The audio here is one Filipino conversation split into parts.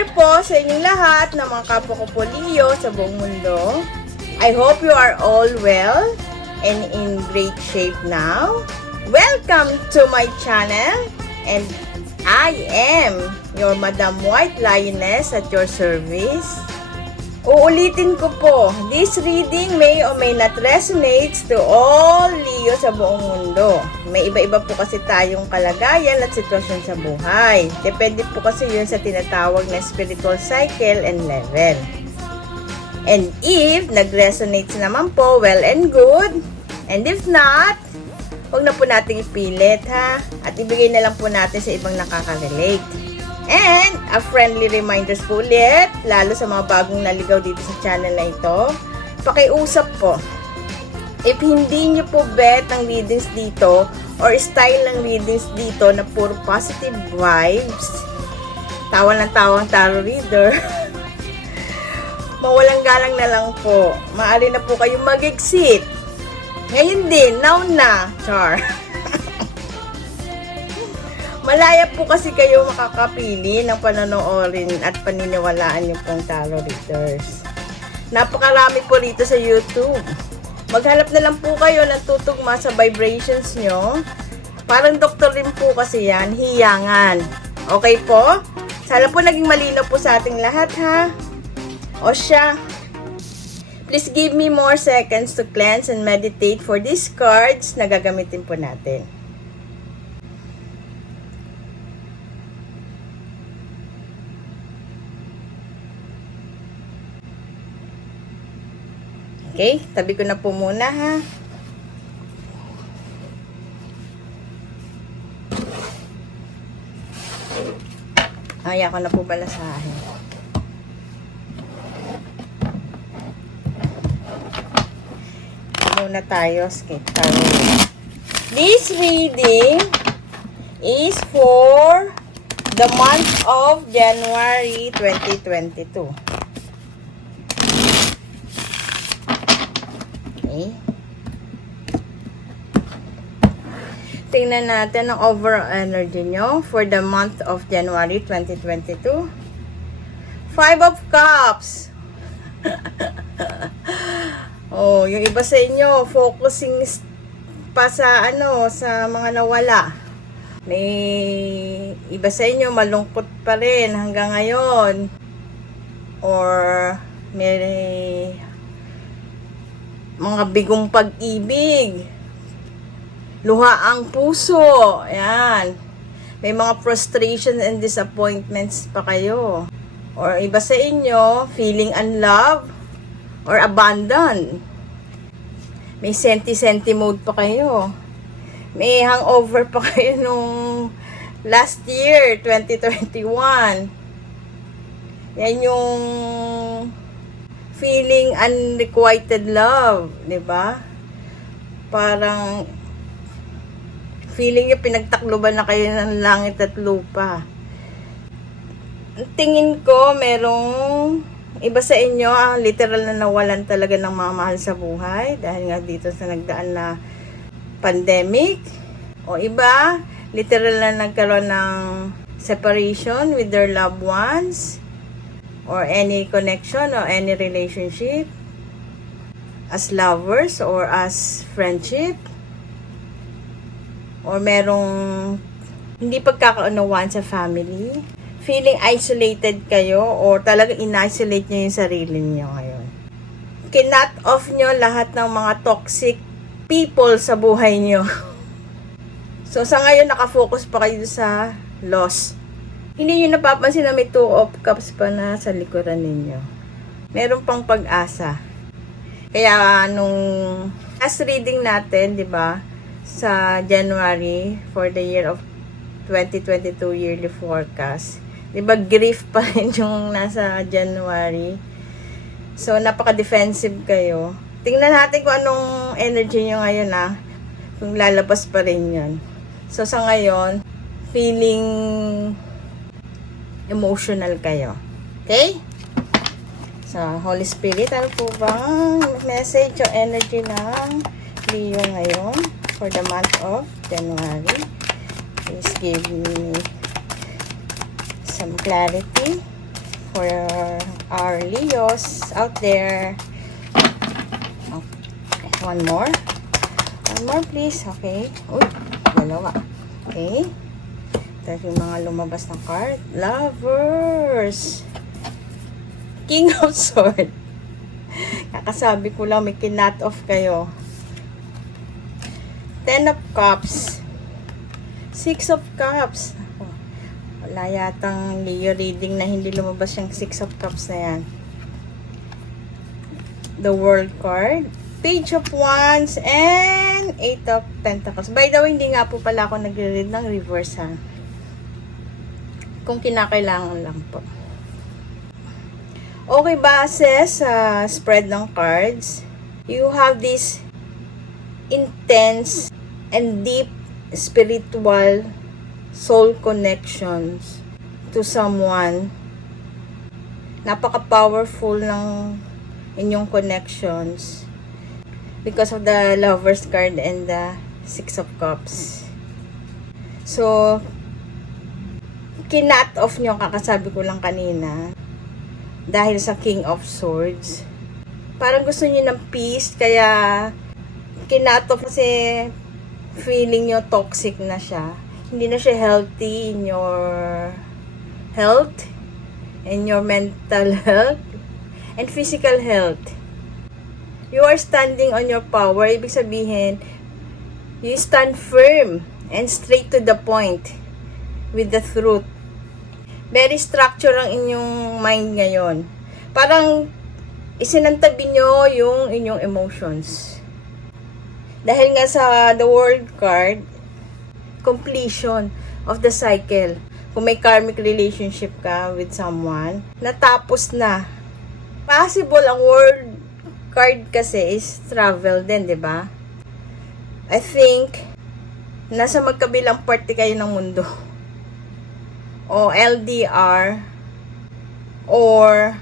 Year po sa inyong lahat ng mga kapwa ko po Leo sa buong mundo. I hope you are all well and in great shape now. Welcome to my channel and I am your Madam White Lioness at your service. Uulitin ko po, this reading may or may not resonates to all Leo sa buong mundo. May iba-iba po kasi tayong kalagayan at sitwasyon sa buhay. Depende po kasi yun sa tinatawag na spiritual cycle and level. And if nag-resonates naman po, well and good. And if not, huwag na po nating ipilit ha. At ibigay na lang po natin sa ibang nakaka-relate. And a friendly reminders po ulit, lalo sa mga bagong naligaw dito sa channel na ito, pakiusap po. If hindi nyo po bet ang readings dito or style ng readings dito na puro positive vibes, tawa ng tawa ang tarot reader, mawalang galang na lang po. Maaari na po kayong mag-exit. Ngayon din, now na, char. Malaya po kasi kayo makakapili ng panonoorin at paniniwalaan niyo pong tarot readers. Napakarami po rito sa YouTube. Maghanap na lang po kayo ng tutugma sa vibrations nyo. Parang doktor rin po kasi yan, hiyangan. Okay po? Sana po naging malinaw po sa ating lahat ha. O siya, please give me more seconds to cleanse and meditate for these cards na gagamitin po natin. Okay, tabi ko na po muna ha. Ay, ako na po balasahin. Muna tayo, skate tayo. This reading is for the month of January 2022. Okay. Tingnan natin ang overall energy nyo for the month of January 2022. 5 of Cups. Oh, yung iba sa inyo focusing pa sa sa mga nawala. May iba sa inyo malungkot pa rin hanggang ngayon. Or may mga bigong pag-ibig, luha ang puso, ayan. May mga frustration and disappointments pa kayo. Or iba sa inyo, feeling unloved or abandoned. May senti-senti mode pa kayo. May hangover pa kayo nung last year, 2021. Yan yung feeling unrequited love, di ba? Parang feeling niyo pinagtakloban na kayo ng langit at lupa. Tingin ko merong iba sa inyo literal na nawalan talaga ng mga mahal sa buhay dahil nga dito sa nagdaan na pandemic. O iba, literal na nagkaroon ng separation with their loved ones. Or any connection or any relationship as lovers or as friendship, or merong hindi pagkakaunawaan sa family, feeling isolated kayo or talagang in-isolate nyo yung sarili nyo ngayon. Kinut off nyo lahat ng mga toxic people sa buhay nyo. So sa ngayon nakafocus pa kayo sa loss. Hindi nyo napapansin na may 2 of Cups pa na sa likuran ninyo. Meron pang pag-asa. Kaya nung last reading natin, di ba, sa January for the year of 2022 yearly forecast, di ba, grief pa rin yung nasa January. So, napaka-defensive kayo. Tingnan natin kung anong energy nyo ngayon kung lalabas pa rin yun. So, sa ngayon, feeling emotional kayo. Okay? So, Holy Spirit, ano po bang message o energy ng Leo ngayon for the month of January? Please give me some clarity for our Leos out there. Okay, one more. One more, please. Okay. Uy, dalawa. Okay. Ito yung mga lumabas ng card. Lovers. King of Swords. Kakasabi ko lang, may kinat off kayo. Ten of Cups. Six of Cups. Wala yatang Leo reading na hindi lumabas yung Six of Cups na yan. The World card. Page of Wands and Eight of Pentacles. By the way, hindi nga po pala ako nagre-read ng reverse ha. Kung kinakailangan lang po. Okay, base sa spread ng cards, you have this intense and deep spiritual soul connections to someone. Napaka-powerful ng inyong connections because of the Lovers card and the Six of Cups. So, kinat off nyo, kakasabi ko lang kanina, dahil sa King of Swords. Parang gusto niyo ng peace, kaya kinat off kasi feeling nyo toxic na siya. Hindi na siya healthy in your health, in your mental health, and physical health. You are standing on your power. Ibig sabihin, you stand firm and straight to the point with the truth. Very structured ang inyong mind ngayon. Parang isinantabi nyo yung inyong emotions. Dahil nga sa The World card, completion of the cycle. Kung may karmic relationship ka with someone, natapos na. Possible, ang World card kasi is travel din, di ba? I think, nasa magkabilang parte kayo ng mundo. O LDR, or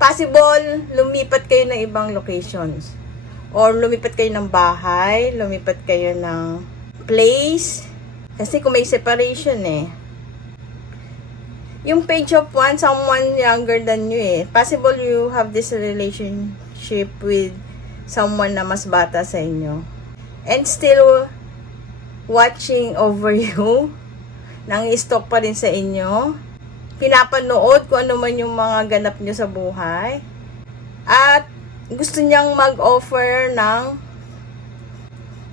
possible lumipat kayo ng ibang locations, or lumipat kayo ng bahay, lumipat kayo ng place, kasi kung may separation yung Page of Wands, someone younger than you possible you have this relationship with someone na mas bata sa inyo, and still watching over you, nang i-stalk pa rin sa inyo, pinapanood kung ano man yung mga ganap nyo sa buhay, at gusto niyang mag-offer ng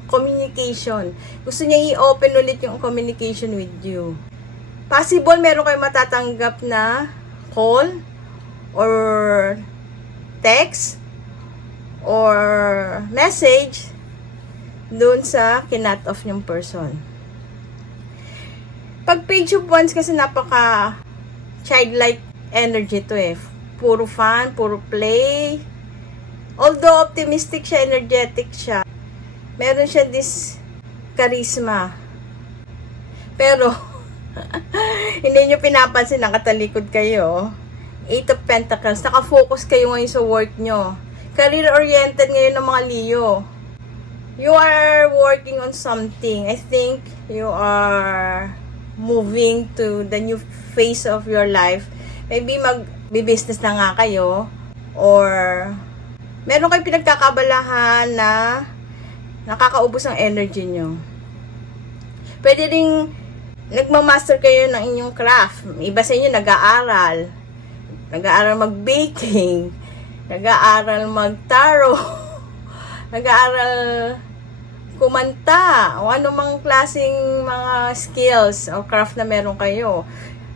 communication. Gusto niya i-open ulit yung communication with you. Possible meron kayo matatanggap na call, or text, or message dun sa kinat off yung person. Pag Page of Wands kasi napaka childlike energy to Puro fun, puro play. Although optimistic siya, energetic siya, meron siya this charisma. Pero, hindi nyo pinapansin, nakatalikod kayo. Eight of Pentacles, nakafocus kayo ngayon sa work nyo. Career-oriented ngayon ng mga Leo. You are working on something. I think you are moving to the new phase of your life. Maybe mag-business na nga kayo, or meron kayong pinagkakabalahan na nakakaubos ang energy nyo. Pwede ring nagmamaster kayo ng inyong craft. Iba sa inyo nag-aaral mag-baking, nag-aaral mag-tarot, nag-aaral kumanta, o anumang klaseng mga skills o craft na meron kayo.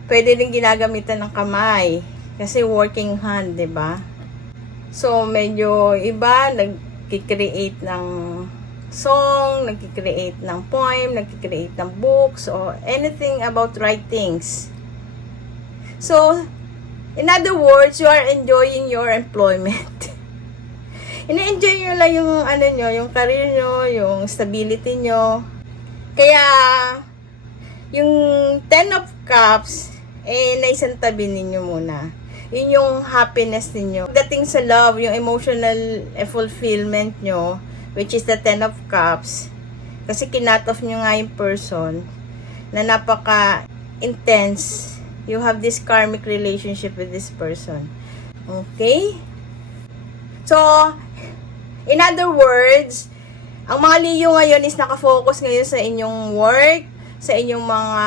Pwede rin ginagamitan ng kamay, kasi working hand, di ba? So, medyo iba, nag-create ng song, nag-create ng poem, nag-create ng books, or anything about writings. So, in other words, you are enjoying your employment. Ina-enjoy nyo lang yung yung career nyo, yung stability nyo. Kaya, yung Ten of Cups, naisantabi ninyo muna. Yun yung happiness ninyo. Dating sa love, yung emotional fulfillment nyo, which is the Ten of Cups, kasi kinat off nyo nga yung person na napaka-intense You have this karmic relationship with this person. Okay? So, in other words, ang mga Leo ngayon is nakafocus ngayon sa inyong work, sa inyong mga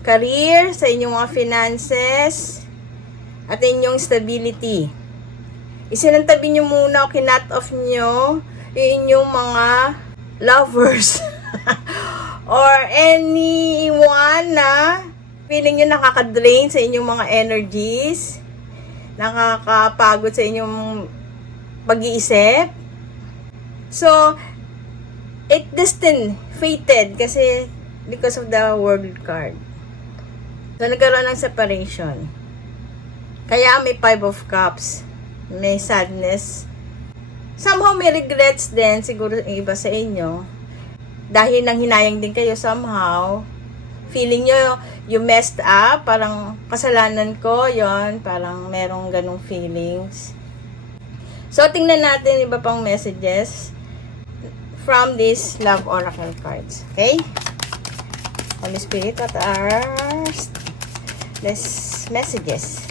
career, sa inyong mga finances, at inyong stability. Isinantabi nyo muna o kinat off nyo yung inyong mga lovers or anyone na feeling nyo nakaka-drain sa inyong mga energies, nakakapagod sa inyong pag-iisip. So, it destined, fated, kasi because of the world card. So, nagkaroon ng separation. Kaya may 5 of cups. May sadness. Somehow may regrets din, siguro yung iba sa inyo. Dahil nang hinayang din kayo somehow. Feeling nyo, you messed up, parang kasalanan ko, yon, parang merong ganong feelings. So, tingnan natin iba pang messages from these love oracle cards. Okay? Holy Spirit, what are these messages?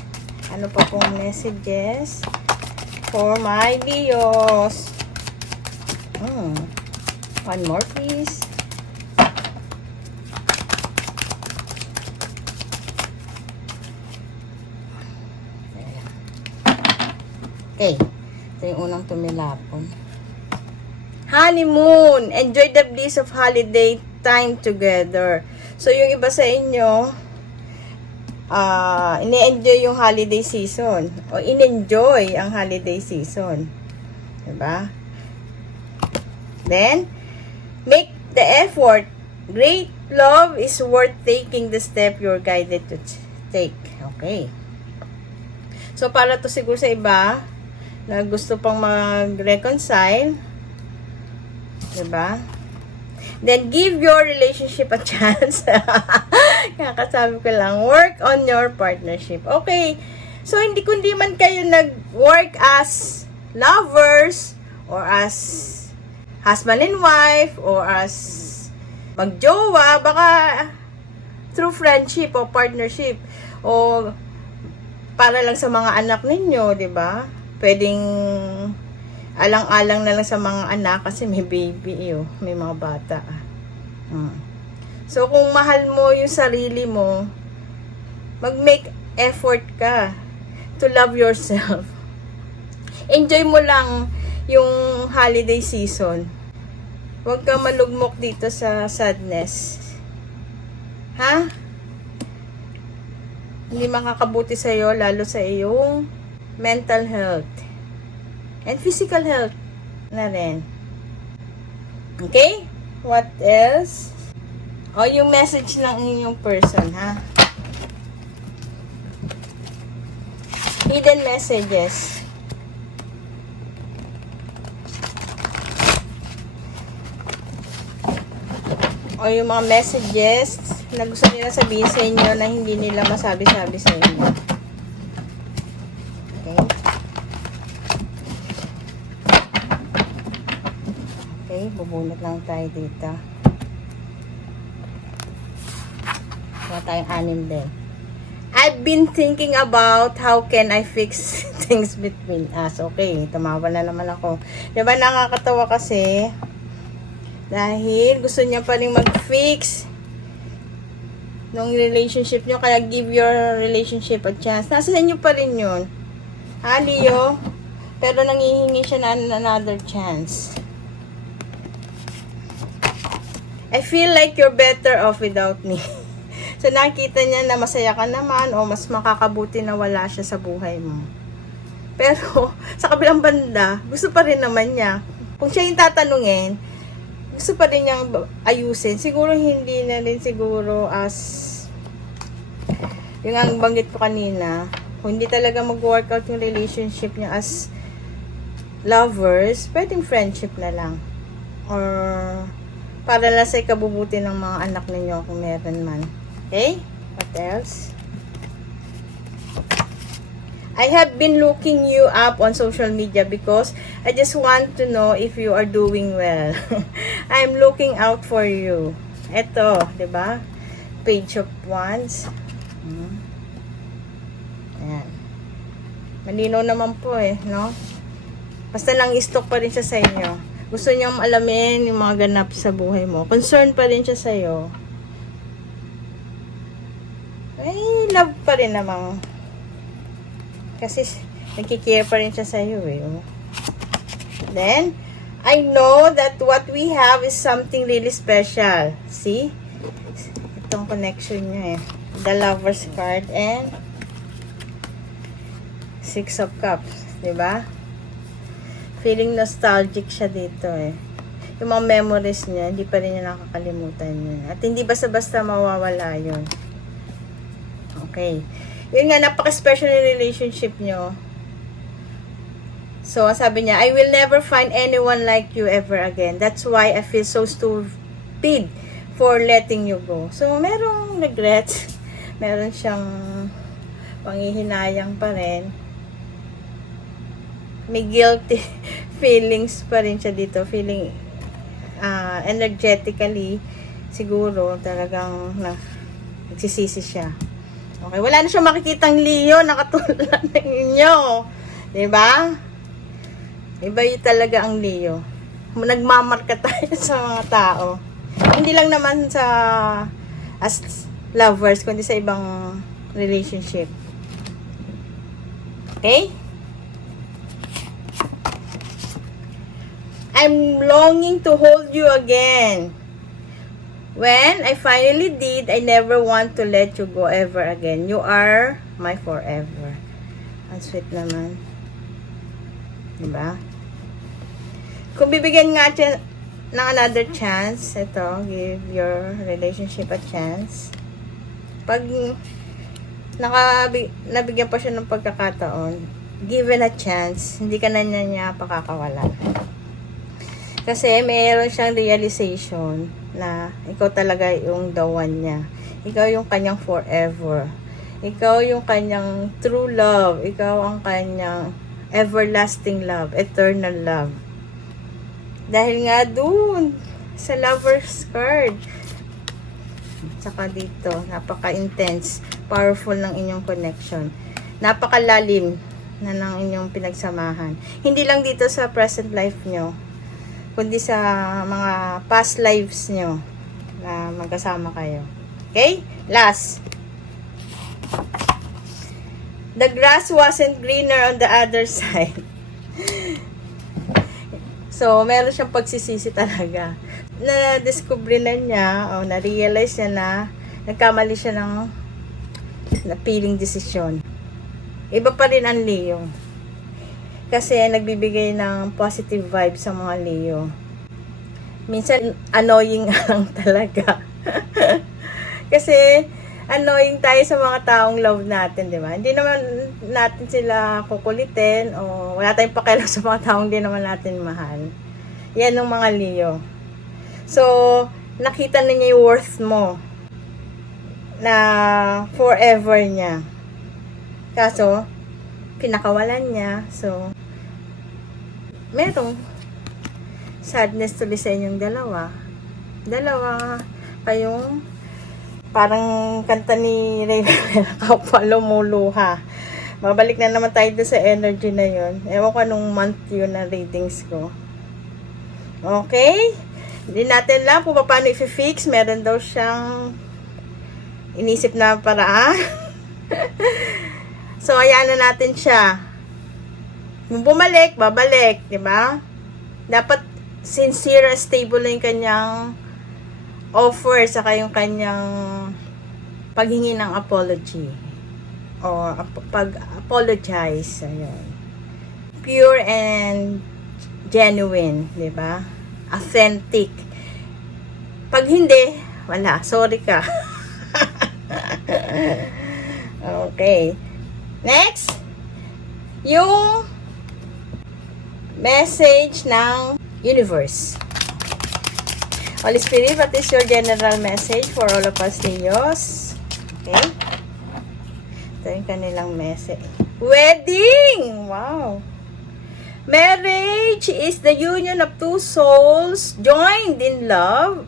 Ano pa pong messages for my Leos? One more, please. Okay. Ito yung unang tumilapon. Honeymoon. Enjoy the bliss of holiday time together. So, yung iba sa inyo, ini-enjoy yung holiday season. O in-enjoy ang holiday season. Diba? Then, make the effort. Great love is worth taking the step you're guided to take. Okay. So, para to siguro sa iba, na gusto pang mag-reconcile. Diba? Then, give your relationship a chance. Kakasabi ko lang, work on your partnership. Okay. So, hindi kundi man kayo nag-work as lovers, or as husband and wife, or as magjowa, baka through friendship o partnership, o para lang sa mga anak ninyo, diba? Pwedeng alang-alang na lang sa mga anak kasi may baby, may mga bata. So, kung mahal mo yung sarili mo, mag-make effort ka to love yourself. Enjoy mo lang yung holiday season. Huwag ka malugmok dito sa sadness. Ha? Hindi makakabuti sa'yo, lalo sa iyong mental health and physical health na rin. Okay? What else? O, yung message ng inyong person, ha? Hidden messages. O, yung mga messages na gusto nila sabihin sa inyo na hindi nila masabi-sabi sa inyo. Okay, bubunot lang tayo dito. Wala tayong 6 din. I've been thinking about how can I fix things between us. Okay, tumawa na naman ako. Diba nakakatawa kasi dahil gusto niya pa rin mag-fix nung relationship nyo, kaya give your relationship a chance. Nasa inyo pa rin yun. Ha, Leo? Pero nangihingi siya na another chance. I feel like you're better off without me. So, nakita niya na masaya ka naman o mas makakabuti na wala siya sa buhay mo. Pero, sa kabilang banda, gusto pa rin naman niya. Kung siya yung tatanungin, gusto pa rin niyang ayusin. Siguro hindi na rin siguro as yung ang banggit ko kanina, kung hindi talaga mag-workout yung relationship niya as lovers, pwedeng friendship na lang. Or para lang sa ikabubuti ng mga anak ninyo kung meron man. Okay? What else? I have been looking you up on social media because I just want to know if you are doing well. I'm looking out for you. Ito, 'di ba? Page of Wands. Malinaw naman po eh, no? Basta lang i-stock pa rin siya sa inyo. Gusto niyang alamin yung mga ganap sa buhay mo. Concern pa rin siya sa'yo. Ay, love pa rin namang. Kasi, nagkikare pa rin siya sa'yo eh. Oh. Then, I know that what we have is something really special. See? Itong connection niya eh. The Lover's card and Six of Cups. Diba? Feeling nostalgic siya dito eh. Yung mga memories niya, hindi pa rin niya nakakalimutan niya. At hindi basta-basta mawawala yun. Okay. Yun nga, napaka-special yung relationship nyo. So, sabi niya, I will never find anyone like you ever again. That's why I feel so stupid for letting you go. So, merong regrets. Meron siyang panghihinayang pa rin. May guilty feelings pa rin siya dito. Feeling energetically siguro talagang nagsisisi siya. Okay, wala na siyang makikitang Leo na katulad ng inyo. Diba? Iba yung talaga ang Leo. Nagmamarka tayo sa mga tao. Hindi lang naman sa as lovers, kundi sa ibang relationship. Okay? I'm longing to hold you again. When I finally did, I never want to let you go ever again. You are my forever. Ang sweet naman. Diba? Kung bibigyan nga siya ng another chance, ito, give your relationship a chance. Pag nabigyan pa siya ng pagkakataon, given a chance, hindi ka na niya pakakawalan. Kasi mayroon siyang realization na ikaw talaga yung the one niya. Ikaw yung kanyang forever. Ikaw yung kanyang true love. Ikaw ang kanyang everlasting love, eternal love. Dahil nga dun, sa lover's card. Saka dito, napaka-intense, powerful ng inyong connection. Napakalalim na ng inyong pinagsamahan. Hindi lang dito sa present life nyo, kundi sa mga past lives nyo na magkasama kayo. Okay? Last. The grass wasn't greener on the other side. So, meron siyang pagsisisi talaga. Na-discover na niya, o na-realize niya na nagkamali siya ng napiling desisyon. Iba pa rin ang Leo. Kasi nagbibigay ng positive vibes sa mga Leo. Minsan, annoying lang talaga. Kasi, annoying tayo sa mga taong love natin, di ba? Hindi naman natin sila kukulitin o wala tayong pakialam sa mga taong hindi naman natin mahal. Yan ang mga Leo. So, nakita na niya yung worth mo na forever niya. Kaso, pinakawalan niya. So, merong sadness tuloy sa inyong dalawa. Dalawa kayong parang kanta ni Ray kapwa lumuluha. Mabalik na naman tayo sa energy na yun. Ewan ko anong month yun na readings ko. Okay? Hindi natin lang kung paano i-fix. Meron daw siyang inisip na paraan. So, ayan na natin siya. Kung bumalik, babalik. Diba? Dapat sincere and stable na yung kanyang offer saka yung kanyang paghingi ng apology o pag-apologize. Ayun. Pure and genuine, di ba? Authentic. Pag hindi, wala. Sorry ka. Okay. Next, yung message ng universe. Holy Spirit, what is your general message for all of us, Leos? Okay. Ito yung kanilang message. Wedding! Wow! Marriage is the union of two souls joined in love.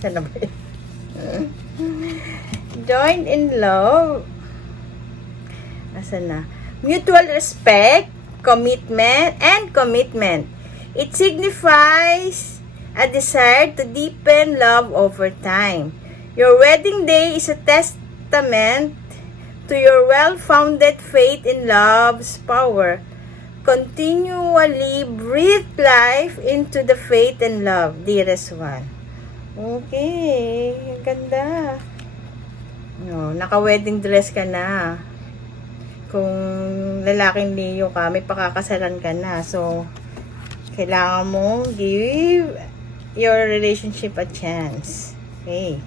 Sana ba yun? Joined in love Asan na? Mutual respect, commitment, and commitment. It signifies a desire to deepen love over time. Your wedding day is a testament to your well-founded faith in love's power. Continually breathe life into the faith and love, dearest one. Okay, ganda. No, naka-wedding dress ka na. Kung lalaking Leo ka, may pakakasalan ka na. So, kailangan mo give your relationship a chance. Okay.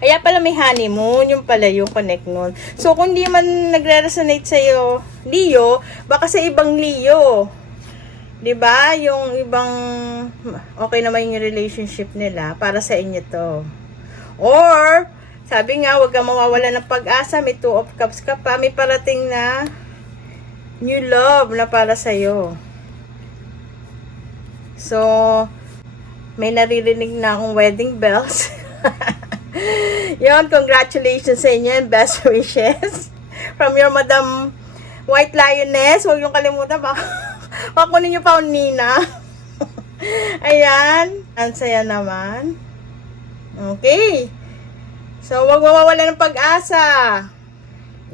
Kaya pala may honeymoon, yung pala yung connect nun. So, kung di man nagre-resonate sa'yo, Leo, baka sa ibang Leo. 'Di ba? Yung ibang okay naman yung relationship nila, para sa inyo to. Or, sabi nga, huwag kang mawawala ng pag-asa, may 2 of cups ka pa, may parating na new love na para sa'yo. So, may naririnig na akong wedding bells. Yun, congratulations sa inyo and best wishes from your Madam White Lioness. Huwag yung kalimutan, baka kunin nyo pa ang Nina. Ayan, ang saya naman. Okay, so huwag mawawala ng pag-asa.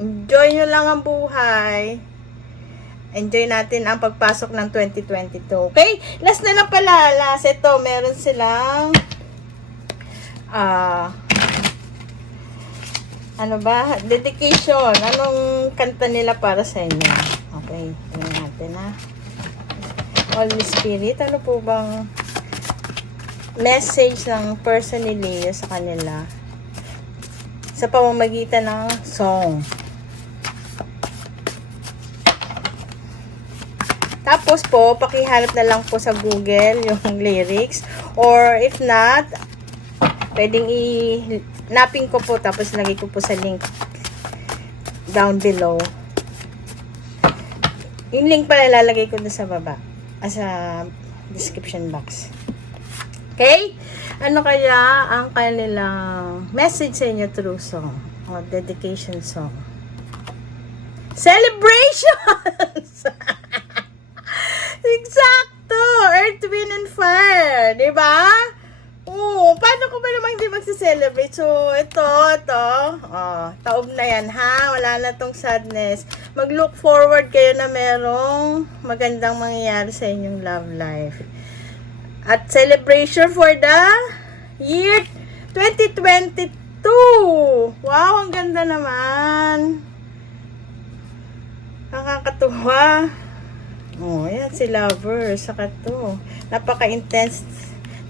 Enjoy nyo lang ang buhay. Enjoy natin ang pagpasok ng 2022. Okay, last na lang pala. Last, ito, meron silang ano ba? Dedication. Anong kanta nila para sa inyo? Okay, tingnan natin ha. Holy Spirit, ano po bang message ng person ni Leo sa kanila sa pamamagitan ng song? Tapos po, pakihanap na lang po sa Google yung lyrics, or if not, pwedeng i-napping ko po, tapos lagay ko po sa link down below. Yung link pala lalagay ko doon sa baba, sa description box. Okay? Ano kaya ang kanilang message sa inyo through song o dedication song? Celebrations! Eksakto! Earth, Wind, and Fire. Diba? Oo, paano ko ba naman hindi magsa-celebrate? So, ito, taob na yan, ha? Wala na tong sadness. Mag-look forward kayo na merong magandang mangyayari sa inyong love life. At celebration for the year 2022. Wow, ang ganda naman. Nakakatuwa. Oh, yan si lover. Saka to. Napaka-intense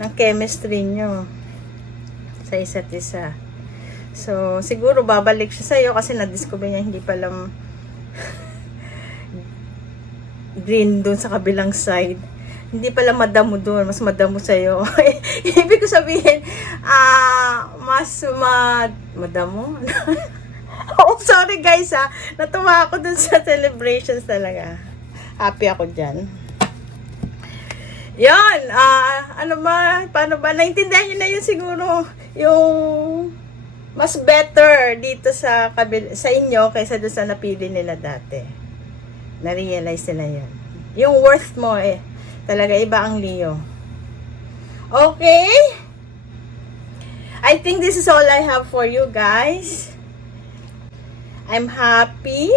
ng chemistry nyo sa isa't isa. So, siguro babalik siya sa'yo kasi na-discover niya hindi pala green doon sa kabilang side. Hindi pala madamo doon. Mas madamo sa'yo. Ibig ko sabihin, madamo? Oh, sorry guys ha. Natuwa ako dun sa celebrations talaga. Happy ako dyan. Yan, ano ba, paano ba, naintindihan nyo na yun siguro, yung mas better dito sa inyo kaysa doon sa napili nila dati. Na-realize nila yun. Yung worth mo talaga iba ang Leo. Okay? I think this is all I have for you guys. I'm happy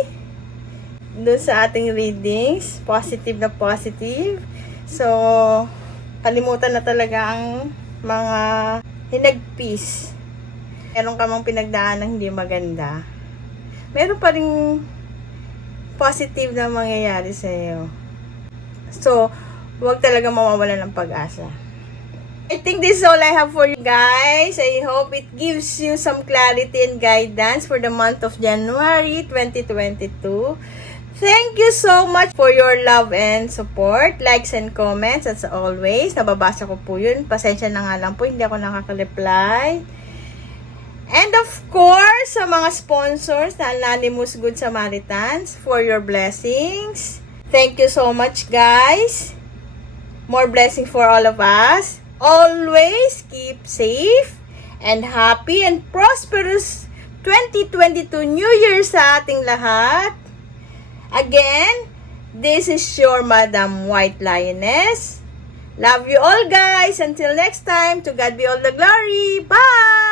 doon sa ating readings. Positive na positive. So, kalimutan na talaga ang mga hinagpis. Meron ka mang pinagdaan ng hindi maganda. Meron pa rin positive na mangyayari sa iyo. So, huwag talaga mawawala ng pag-asa. I think this is all I have for you guys. I hope it gives you some clarity and guidance for the month of January 2022. Thank you so much for your love and support, likes and comments as always. Nababasa ko po yun. Pasensya na nga lang po, hindi ako nakaka-reply. And of course, sa mga sponsors na Anonymous Good Samaritans for your blessings. Thank you so much guys. More blessing for all of us. Always keep safe and happy and prosperous 2022 New Year sa ating lahat. Again, this is your Madam White Lioness. Love you all guys. Until next time, to God be all the glory. Bye!